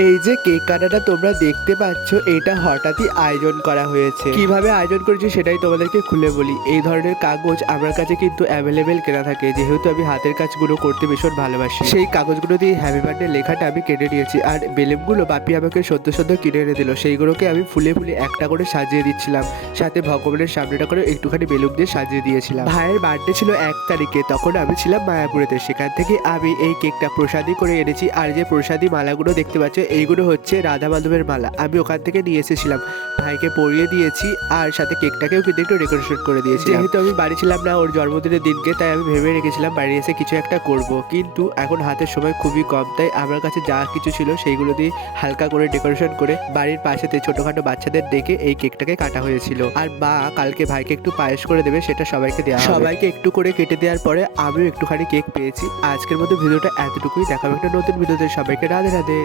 এই যে কেক কাটাটা তোমরা দেখতে পাচ্ছ, এটা হঠাৎই আয়োজন করা হয়েছে। কিভাবে আয়োজন করেছি সেটাই তোমাদেরকে খুলে বলি। এই ধরনের কাগজ আমার কাছে কিন্তু অ্যাভেলেবেল কেনা থাকে, যেহেতু আমি হাতের কাজগুলো করতে ভীষণ ভালোবাসি। সেই কাগজগুলো দিয়ে হ্যাপি বার্থডে লেখাটা আমি কেটে নিয়েছি, আর বেলুনগুলো বাপি আমাকে সদ্য সদ্য কিনে এনে দিল, সেইগুলোকে আমি ফুলে ফুলে একটা করে সাজিয়ে দিচ্ছিলাম, সাথে ভগবানের সামনেটা করে একটুখানি বেলুন দিয়ে সাজিয়ে দিয়েছিলাম। ভাইয়ের বার্থডে ছিল 1 তারিখে, তখন আমি ছিলাম মায়াপুরেতে। সেখান থেকে আমি এই কেকটা প্রসাদী করে এনেছি। আর যে প্রসাদী মালাগুলো দেখতে পাচ্ছ, এইগুলো হচ্ছে রাধা মাধবের মালা, আমি ওখান থেকে নিয়ে এসেছিলাম, ভাইকে পরিয়ে দিয়েছি, আর সাথে কেকটাকেও কিন্তু একটু ডেকোরেশন করে দিয়েছি। যেহেতু আমি বাড়ি ছিলাম না ওর জন্মদিনের দিনকে, তাই আমি ভেবে রেখেছিলাম বাড়ি এসে কিছু একটা করব, কিন্তু এখন হাতের সময় খুবই কম, তাই আমার কাছে যা কিছু ছিল সেইগুলো দিয়ে হালকা করে ডেকোরেশন করে বাড়ির পাশেতে ছোটখাটো বাচ্চাদের ডেকে এই কেকটাকে কাটা হয়েছিল। আর মা কালকে ভাইকে একটু পায়েস করে দেবে, সেটা সবাইকে দেওয়া হবে। সবাইকে একটু করে কেটে দেওয়ার পরে আমিও একটুখানি কেক পেয়েছি। আজকের মতো ভিডিওটা এতটুকুই, দেখাবো একটা নতুন ভিডিওতে। সবাইকে রাধে রাধে।